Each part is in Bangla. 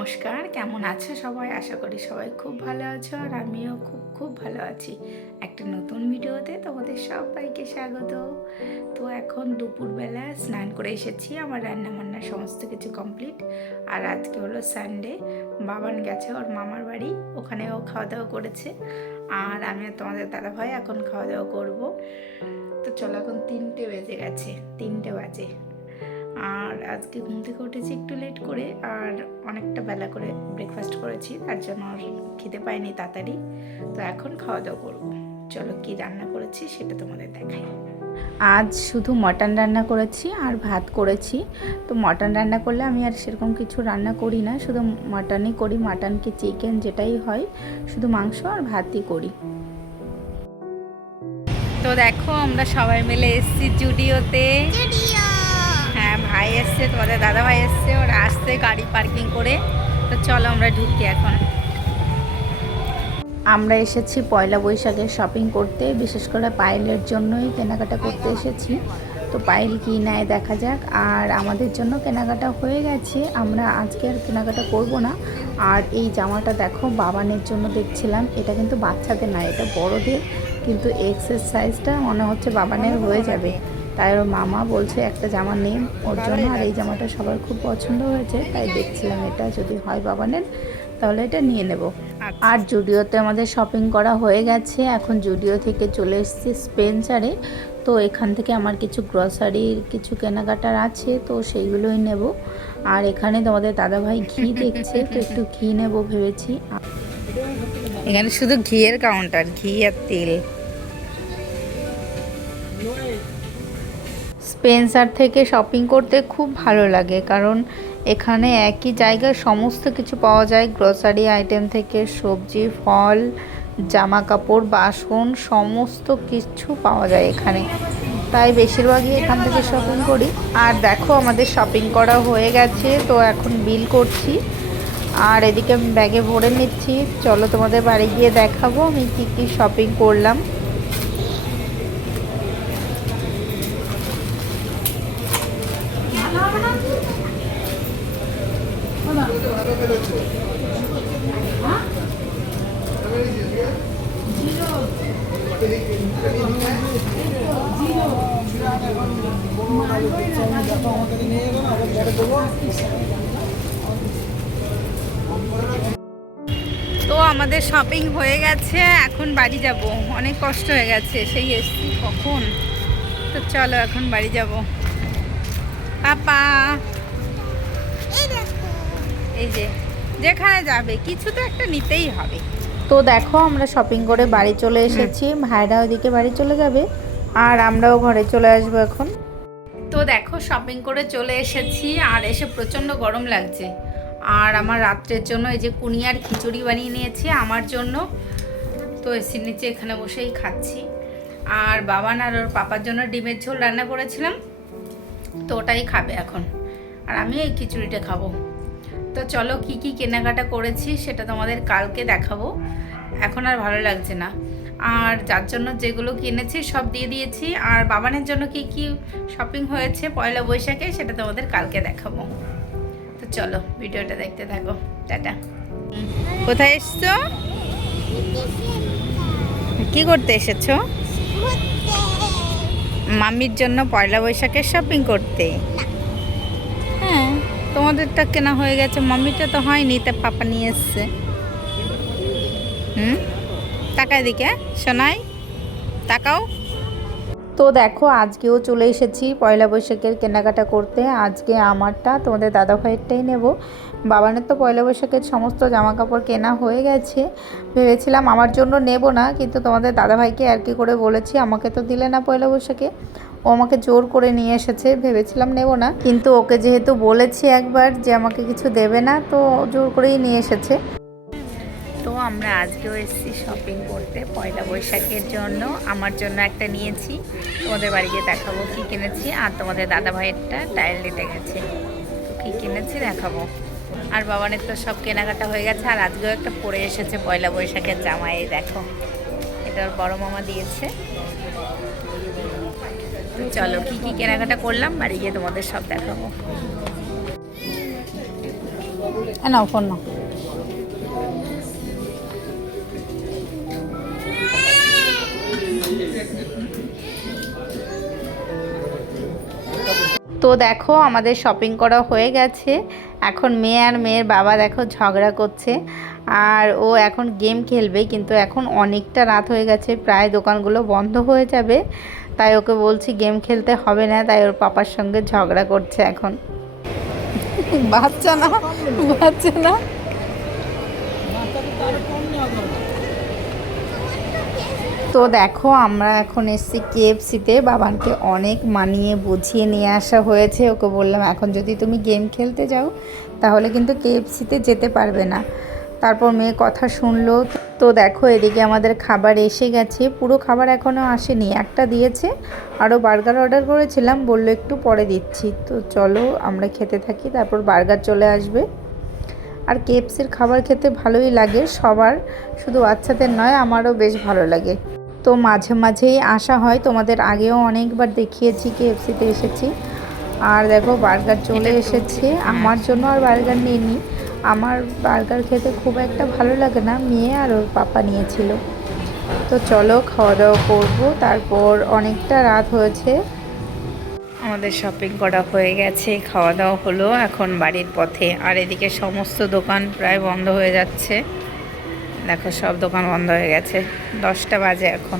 নমস্কার, কেমন আছো সবাই? আশা করি সবাই খুব ভালো আছো আর আমিও খুব ভালো আছি। একটা নতুন ভিডিওতে তোমাদের সবাইকে স্বাগত। তো এখন দুপুরবেলা স্নান করে এসেছি, আমার রান্না বান্না সমস্ত কিছু কমপ্লিট। আর আজকে হলো সানডে, বাবান গেছে ওর মামার বাড়ি, ওখানেও খাওয়া দাওয়া করেছে। আর আমি আর তোমাদের দাদাভাই এখন খাওয়া দাওয়া করবো। তো চলো, এখন 3টে বেজে গেছে, 3টে বাজে। আর আজকে ঘুম থেকে উঠেছি একটু লেট করে, আর অনেকটা বেলা করে ব্রেকফাস্ট করেছি, তার জন্য আর খেতে পাইনি তাড়াতাড়ি। তো এখন খাওয়া দাওয়া করবো। চলো, কি রান্না করেছি সেটা তোমাদের দেখাই। আজ শুধু মটন রান্না করেছি আর ভাত করেছি। তো মটন রান্না করলে আমি আর সেরকম কিছু রান্না করি না, শুধু মটনই করি, মাটন কি চিকেন যেটাই হয়, শুধু মাংস আর ভাতই করি। তো দেখো, আমরা সবাই মিলে এসেছি জুডিওতে। হ্যাঁ, ভাই এসছে, তোমাদের দাদা ভাই এসছে, ওরা আসছে গাড়ি পার্কিং করে। তো চলো আমরা ঢুকি এখন। আমরা এসেছি পয়লা বৈশাখের শপিং করতে, বিশেষ করে পায়েলের জন্যই কেনাকাটা করতে এসেছি। তো পায়েল কি নেয় দেখা যাক। আর আমাদের জন্য কেনাকাটা হয়ে গেছে, আমরা আজকে আর কেনাকাটা করব না। আর এই জামাটা দেখো, বাবানের জন্য দেখছিলাম, এটা কিন্তু বাচ্চাদের না, এটা বড়দের, কিন্তু এক্সের সাইজটা মনে হচ্ছে বাবানের হয়ে যাবে। তাই ওর মামা বলছে একটা জামা নেই ওর জন্য। আর এই জামাটা সবার খুব পছন্দ হয়েছে, তাই দেখছিলাম এটা যদি হয় বাবানের তাহলে এটা নিয়ে নেব। আর জুডিওতে আমাদের শপিং করা হয়ে গেছে, এখন জুডিও থেকে চলে এসেছি স্পেন্সারে। তো এখান থেকে আমার কিছু গ্রসারির কিছু কেনাকাটার আছে, তো সেইগুলোই নেব। আর এখানে তোমাদের দাদাভাই ঘি দেখছে, তো একটু ঘি নেব ভেবেছি। এখানে শুধু ঘিয়ের কাউন্টার, ঘি আর তেল। স্পেন্সার থেকে শপিং করতে খুব ভালো লাগে, কারণ এখানে একই জায়গায় সমস্ত কিছু পাওয়া যায়, গ্রসারি আইটেম থেকে সবজি, ফল, জামা কাপড়, বাসন, সমস্ত কিছু পাওয়া যায় এখানে। তাই বেশিরভাগই এখান থেকে শপিং করি। আর দেখো, আমাদের শপিং করা হয়ে গেছে, তো এখন বিল করছি। আর এদিকে আমি ব্যাগে ভরে নিচ্ছি। চলো তোমাদের বাড়ি গিয়ে দেখাবো আমি কী কী শপিং করলাম। তো আমাদের শপিং হয়ে গেছে, এখন বাড়ি যাব। অনেক কষ্ট হয়ে গেছে, সেই এসছি কখন। তো চলো এখন বাড়ি যাব। পাপা এই যে, যেখানে যাবে কিছু তো একটা নিতেই হবে। তো দেখো, আমরা শপিং করে বাড়ি চলে এসেছি, ভাইরা ওদিকে বাড়ি চলে যাবে আর আমরাও ঘরে চলে আসবো এখন। তো দেখো, শপিং করে চলে এসেছি, আর এসে প্রচণ্ড গরম লাগছে। আর আমার রাত্রের জন্য এই যে কুনিয়ার খিচুড়ি বানিয়ে নিয়েছি আমার জন্য। তো এসির নিচে এখানে বসেই খাচ্ছি। আর বাবান আর ওর পাপার জন্য ডিমের ঝোল রান্না করেছিলাম, তো ওটাই খাবে এখন। আর আমি এই খিচুড়িটা খাবো। তো চলো, কি কি কেনাকাটা করেছি সেটা তোমাদের কালকে দেখাবো, এখন আর ভালো লাগছে না। আর যার জন্য যেগুলো কিনেছি সব দিয়ে দিয়েছি। আর বাবানের জন্য কি কি শপিং হয়েছে পয়লা বৈশাখে সেটা তোমাদের কালকে দেখাবো। তো চলো, ভিডিওটা দেখতে থাকো। টাটা। কোথায় এসছো? কি করতে এসেছো? মাম্মির জন্য পয়লা বৈশাখের শপিং করতে। হ্যাঁ, তোমাদেরটা কেনা হয়ে গেছে, মাম্মিটা তো হয়নি, তা পাপা নিয়ে এসছে। তাকায় দিকে শোনাই, তাকাও। তো দেখো, আজকেও চলে এসেছি পয়লা বৈশাখের কেনাকাটা করতে। আজকে আমারটা, তোমাদের দাদা ভাইয়েরটাই নেব। বাবানের তো পয়লা বৈশাখের সমস্ত জামা কাপড় কেনা হয়ে গেছে। ভেবেছিলাম আমার জন্য নেব না, কিন্তু তোমাদের দাদা ভাইকে আর কি করে বলেছি, আমাকে তো দিলে না পয়লা বৈশাখে, ও আমাকে জোর করে নিয়ে এসেছে। ভেবেছিলাম নেব না, কিন্তু ওকে যেহেতু বলেছি একবার যে আমাকে কিছু দেবে না, তো জোর করেই নিয়ে এসেছে। তো আমরা আজকেও এসেছি শপিং করতে পয়লা বৈশাখের জন্য। আমার জন্য একটা নিয়েছি, তোমাদের বাড়ি গিয়ে দেখাবো কী কিনেছি। আর তোমাদের দাদা ভাইয়েরটা টাইল দিতে গেছে, তো কী কিনেছি দেখাবো। আর বাবানের তো সব কেনাকাটা হয়ে গেছে। আর আজকেও একটা পরে এসেছে পয়লা বৈশাখের জামা, এই দেখো, এটা ওর বড় মামা দিয়েছে। তো চলো, কী কী কেনাকাটা করলাম বাড়ি গিয়ে তোমাদের সব দেখাবো। নাও ফোন নাও। তো দেখো আমাদের শপিং করা হয়ে গেছে। এখন মেয়ে আর মেয়ের বাবা দেখো ঝগড়া করছে, আর ও এখন গেম খেলবে, কিন্তু এখন অনেকটা রাত হয়ে গেছে, প্রায় দোকানগুলো বন্ধ হয়ে যাবে। তাই ওকে বলছি গেম খেলতে হবে না, তাই ওর পাপার সঙ্গে ঝগড়া করছে এখন। বাচ্চা না, বাচ্চা না। তো দেখো আমরা এখন এসেছি কেএফসিতে। বাবানকে অনেক মানিয়ে বুঝিয়ে নিয়ে আসা হয়েছে। ওকে বললাম এখন যদি তুমি গেম খেলতে যাও তাহলে কিন্তু কেএফসিতে যেতে পারবে না। তারপর মেয়ে কথা শুনলো। তো দেখো এদিকে আমাদের খাবার এসে গেছে, পুরো খাবার এখনও আসেনি, একটা দিয়েছে। আরও বার্গার অর্ডার করেছিলাম, বললো একটু পরে দিচ্ছি। তো চলো আমরা খেতে থাকি, তারপর বার্গার চলে আসবে। আর কেএফসির খাবার খেতে ভালোই লাগে সবার, শুধু বাচ্চাদের নয়, আমারও বেশ ভালো লাগে। তো মাঝে মাঝেই আসা হয়, তোমাদের আগেও অনেকবার দেখিয়েছি কেএফসিতে এসেছি। আর দেখো বার্গার চলে এসেছে। আমার জন্য আর বার্গার নিইনি, আমার বার্গার খেতে খুব একটা ভালো লাগে না, মেয়ে আর ওর পাপা নিয়েছিল। তো চলো খাওয়া দাওয়া করবো, তারপর অনেকটা রাত হয়েছে। আমাদের শপিং করা হয়ে গেছে, খাওয়া দাওয়া হলো, এখন বাড়ির পথে। আর এদিকে সমস্ত দোকান প্রায় বন্ধ হয়ে যাচ্ছে। দেখো সব দোকান বন্ধ হয়ে গেছে, 10টা বাজে এখন।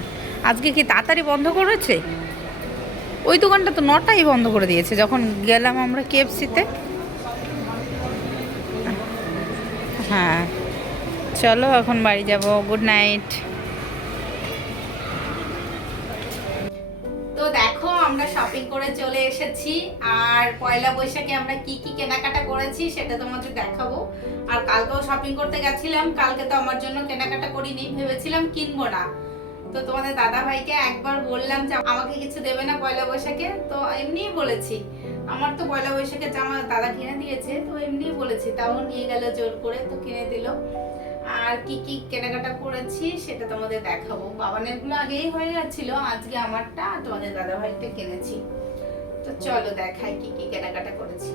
আজকে কি তাড়াতাড়ি বন্ধ করেছে? ওই দোকানটা তো 9টায় বন্ধ করে দিয়েছে যখন গেলাম আমরা কেএফসিতে। হ্যাঁ চলো এখন বাড়ি যাব, গুড নাইট। তো দেখো আমরা শপিং করে চলে এসেছি, আর পয়লা বৈশাখে আমরা কি কি কেনাকাটা করেছি সেটা তোমাদের দেখাবো। আর কালকেও শপিং করতে গেছিলাম, কালকে তো আমার জন্য কেনাকাটা করিনি, ভেবেছিলাম কিনবো না। তো তোমাদের দাদা ভাইকে একবার বললাম যে আমাকে কিছু দেবে না পয়লা বৈশাখে, তো এমনিই বলেছি, আমার তো পয়লা বৈশাখে জামা দাদা কিনে দিয়েছে, তো এমনিই বলেছি, তাও নিয়ে গেল জোর করে, তো কিনে দিল। আর কি কি কেনাকাটা করেছি সেটা তোমাদের দেখাবো। বাবানের গুলো আগেই হয়ে গেছিল, আজকে আমারটা আর তোমাদের দাদা ভাইটা কিনেছি। তো চলো দেখাই কি কি কেনাকাটা করেছি।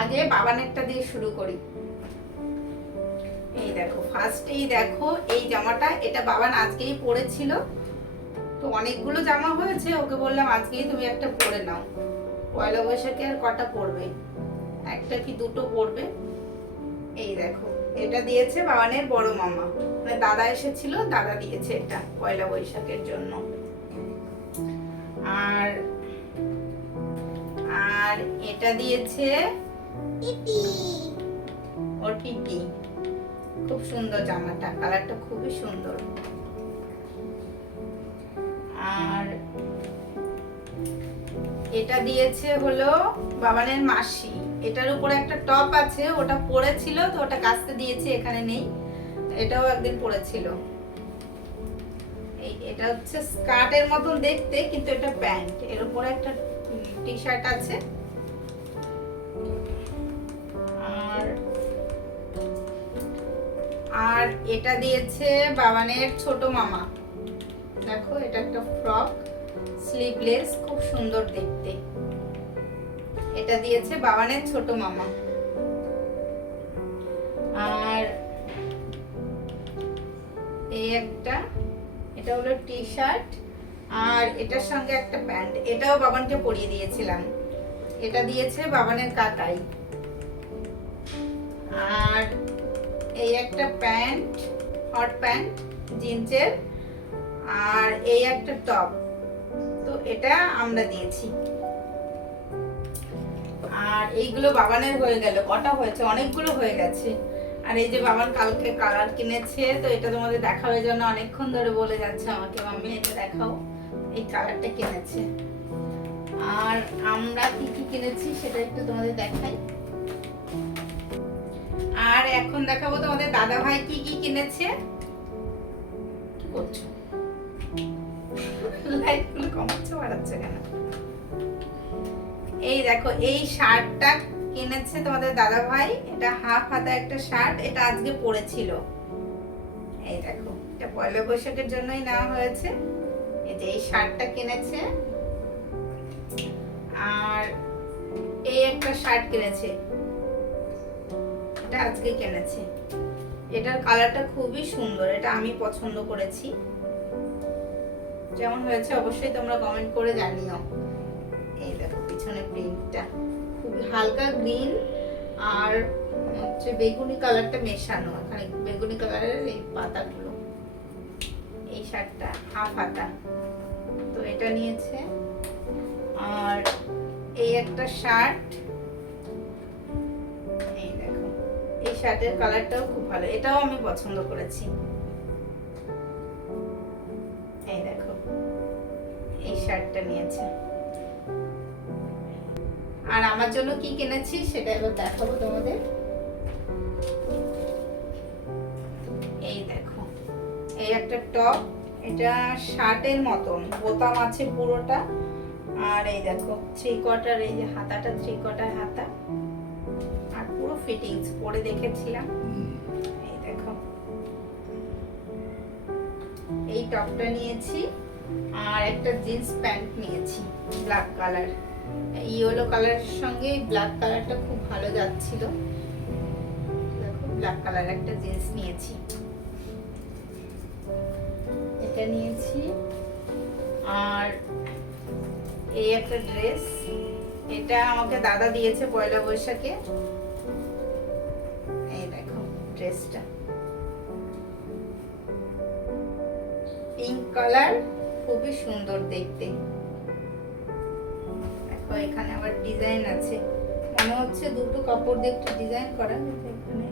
আগে বাবানেরটা দিয়ে শুরু করি। এই দেখো ফার্স্টেই দেখো এই জামাটা, এটা বাবান আজকেই পরেছিল। তো অনেকগুলো জামা হয়েছে, ওকে বললাম আজকেই তুমি একটা পরে নাও, পয়লা বৈশাখে আর কটা পরবে, একটা কি দুটো পরবে। এই দেখো এটা দিয়েছে বাবানের বড় মামা, মানে দাদা এসেছিল, দাদা দিয়েছে এটা পয়লা বৈশাখের জন্য। আর আর এটা দিয়েছে পিপি, ওর পিপি। খুব সুন্দর জামাটা, কালারটা খুবই সুন্দর। আর এটা দিয়েছে হলো বাবানের মাসি, এটার উপরে একটা টপ আছে, ওটা পরেছিল তো ওটা কাচতে দিয়েছে, এখানে নেই, এটাও একদিন পরেছিল। এটা হচ্ছে স্কার্টের মতন দেখতে, কিন্তু এটা প্যান্ট, এর উপরে একটা টি শার্ট আছে। আর এটা দিয়েছে বাবানের ছোট মামা, দেখো এটা একটা ফ্রক, স্লিভলেস, খুব সুন্দর দেখতে। এটা দিয়েছে বাবানের ছোট মামা। আর এই একটা, এটা হলো টি শার্ট, আর এটার সঙ্গে একটা প্যান্ট, এটাও বাবানকে পরিয়ে দিয়েছিলাম। এটা দিয়েছে বাবানের কাকাই। আর এই একটা প্যান্ট, হট প্যান্ট জিন্সের, আর এই একটা টপ, তো এটা আমরা দিয়েছি। আর এইগুলো বাবানের হয়ে গেল, কটা হয়েছে, অনেকগুলো হয়ে গেছে। আর এই যে বাবান কালকে কালার কিনেছে, তো এটা তোমাদের দেখাবার জন্য অনেকক্ষণ ধরে বলে যাচ্ছে আমাকে, মাম্মি এটা দেখাও, এই কালারটা কিনেছে। আর আমরা কি কি কিনেছি সেটা একটু তোমাদের দেখাই। আর এখন দেখাবো তোমাদের দাদা ভাই কি কি কিনেছে। কি করছো? লাইট গুলো কমাচ্ছে বাড়াচ্ছে কেন? এই দেখো এই শার্টটা কিনেছে তোমাদের দাদা ভাই, এটা হাফ হাতা একটা শার্ট, এটা আজকে পরেছিল। এই দেখো এটা পয়লা বৈশাখের জন্যই নেওয়া হয়েছে। এই যে এই শার্টটা কিনেছে। আর এই একটা শার্ট কিনেছে, এটা আজকে কিনেছি। এটার কালারটা খুবই সুন্দর, এটা আমি পছন্দ করেছি। যেমন হয়েছে অবশ্যই তোমরা কমেন্ট করে জানিও। এই দেখো পিছনে প্রিন্টটা খুবই হালকা গ্রিন আর হচ্ছে বেগুনি কালারটা মেশানো, এখানে বেগুনি কালারের এই পাতাগুলো। এই শার্টটা হাফ হাতা, তো এটা নিয়েছে। আর এই একটা শার্ট, এই দেখো এই শার্টের কালারটাও খুব ভালো, এটাও আমি পছন্দ করেছি। এই দেখো এই শার্টটা নিয়েছে। আর আমার জন্য কি কিনেছি সেটা এবার দেখাবো তোমাদের। এই দেখো এই একটা টপ, এটা শার্টের মতন, বোতাম আছে পুরোটা। আর এই দেখো 3 কোয়ার্টার, এই যে হাতাটা 3 কোয়ার্টার হাতা, আর পুরো ফিটিংস পরে দেখেছিলাম। এই দেখো এই টপটা নিয়েছি। আর একটা জিন্স প্যান্ট নিয়েছি ব্ল্যাক কালার, ইয়েলো কালারের সঙ্গে ব্ল্যাক কালারটা খুব ভালো যাচ্ছিল। দেখো ব্ল্যাক কালার একটা জিন্স নিয়েছি, এটা নিয়েছি। আর এই একটা ড্রেস, এটা আমাকে দাদা দিয়েছে পয়লা বৈশাখে। এই দেখো ড্রেসটা পিঙ্ক কালার, খুবই সুন্দর দেখতে। দেখো এখানে আবার ডিজাইন আছে, মনে হচ্ছে দুটো কাপড় দিয়ে একটু ডিজাইন করা, কিন্তু এখানে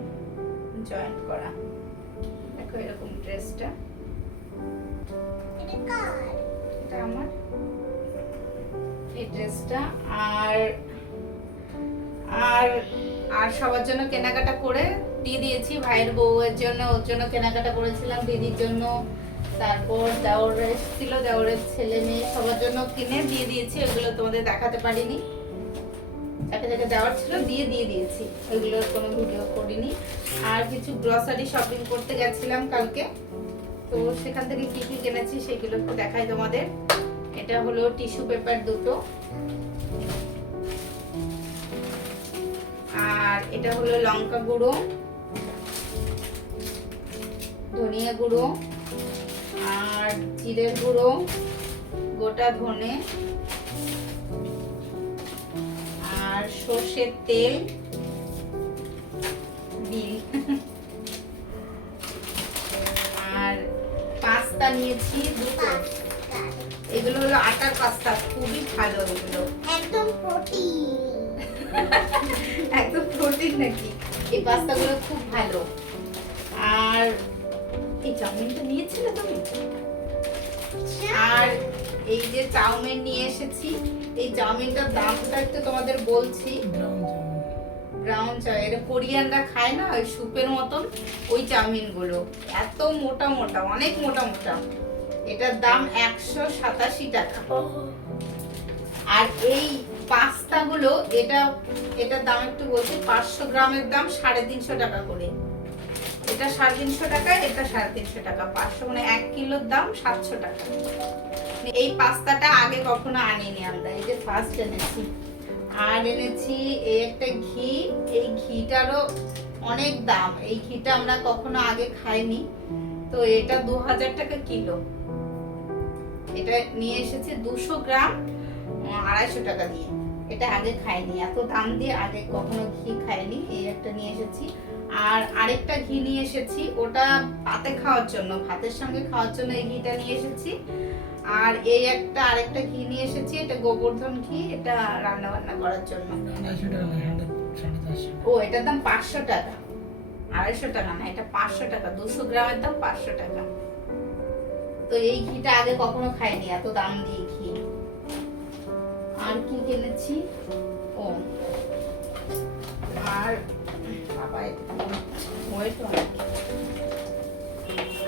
জয়েন্ট করা। দেখো এরকম ড্রেসটা, এটা আমার এই ড্রেসটা। আর আর আর সবার জন্য কেনাকাটা করে দিয়ে দিয়েছি। ভাইয়ের বউয়ের জন্য, ওর জন্য কেনাকাটা করেছিলাম, দিদির জন্য, তারপর দেওর এসেছিল, দেওরের ছেলে মেয়ে সবার জন্য কিনে দিয়ে দিয়েছি। ওগুলো তোমাদের দেখাতে পারিনি, যাকে যাকে দেওয়ার ছিল দিয়ে দিয়েছি, ওইগুলোর কোনো ভিডিও করিনি। আর কিছু গ্রসারি শপিং করতে গেছিলাম কালকে, তো সেখান থেকে কি কি কিনেছি সেগুলো একটু দেখাই তোমাদের। এটা হলো টিস্যু পেপার দুটো, আর এটা হলো লঙ্কা গুঁড়ো, ধনিয়া গুঁড়ো, আর জিরের গুঁড়ো, গোটা ধনে, আর সর্ষের তেল, বিল, আর পাস্তা নিয়েছি দুটো। এগুলো হলো আটার পাস্তা, খুবই ভালো এগুলো, একদম প্রোটিন। একদম প্রোটিন নাকি, এই পাস্তাগুলো খুব ভালো। আর এই চাউমিনটা নিয়েছিলে তুমি? আর এই যে চাউমিন নিয়ে এসেছি, এই চাউমিনটার দামটা একটু তোমাদের বলছি। ব্রাউন চাউমিন, এটা কোরিয়ানরা খায় না, ওই স্যুপের মতন ওই চাউমিন গুলো, এত মোটা মোটা, অনেক মোটা মোটা। এটার দাম 187 টাকা। আর এই পাস্তা গুলো, এটার দাম একটু বলছি, 500 গ্রামের দাম 350 টাকা করে। এটা 350 টাকা, এটা 350 টাকা, 500 মানে 1 কিলোর দাম 700 টাকা। এই পাস্তাটা আগে কখনো আনিনি আমরা, এই যে ফার্স্ট এনেছি। আর এনেছি এই একটা ঘি, এই ঘিটারও অনেক দাম, এই ঘিটা আমরা কখনো আগে খাইনি। তো এটা 2000 টাকা কিলো। এটা নিয়ে এসেছি 200 গ্রাম 250 টাকা দিয়ে। এটা আগে খাইনি, এত দাম দিয়ে আগে কখনো ঘি খাইনি। এই একটা নিয়ে এসেছি। আর আরেকটা ঘি নিয়ে এসেছি, ওটা পাতে খাওয়ার জন্য, ভাতের সঙ্গে খাওয়ার জন্য এই ঘিটা নিয়ে এসেছি। আর এই একটা আরেকটা ঘি নিয়ে এসেছি, এটা গোবর্ধন ঘি, এটা রান্না বান্না করার জন্য। ও এটার দাম 500 টাকা, 250 টাকা না, এটা 500 টাকা, 200 গ্রামের দাম 500 টাকা। তো এই ঘিটা আগে কখনো খাইনি, এত দাম দিয়ে ঘি। আর কি কিনেছি, ও আর বাবা ওয়েট অনেক।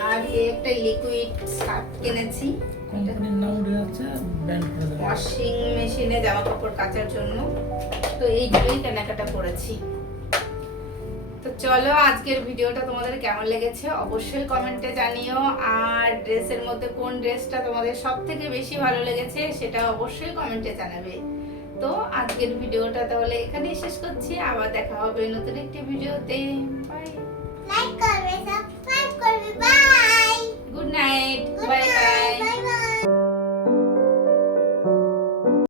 আর এই একটা লিকুইড সার্ফ কিনেছি, কোম্পানির নাম দেওয়া আছে, ব্র্যান্ড করে দেওয়া আছে। ওয়াশিং মেশিনে জামা কাপড় কাচার জন্য। তো এইগুলোই কেনাকাটা করেছি। তো চলো আজকের ভিডিওটা তোমাদের কেমন লেগেছে অবশ্যই কমেন্টে জানিও। আর ড্রেসের মধ্যে কোন ড্রেসটা তোমাদের সব থেকে বেশি ভালো লেগেছে সেটা অবশ্যই কমেন্টে জানাবে। তো আজকের ভিডিওটা তাহলে এখানেই শেষ করছি, আবার দেখা হবে নতুন একটি ভিডিওতে। বাই। লাইক করবে, সাবস্ক্রাইব করবে, বাই।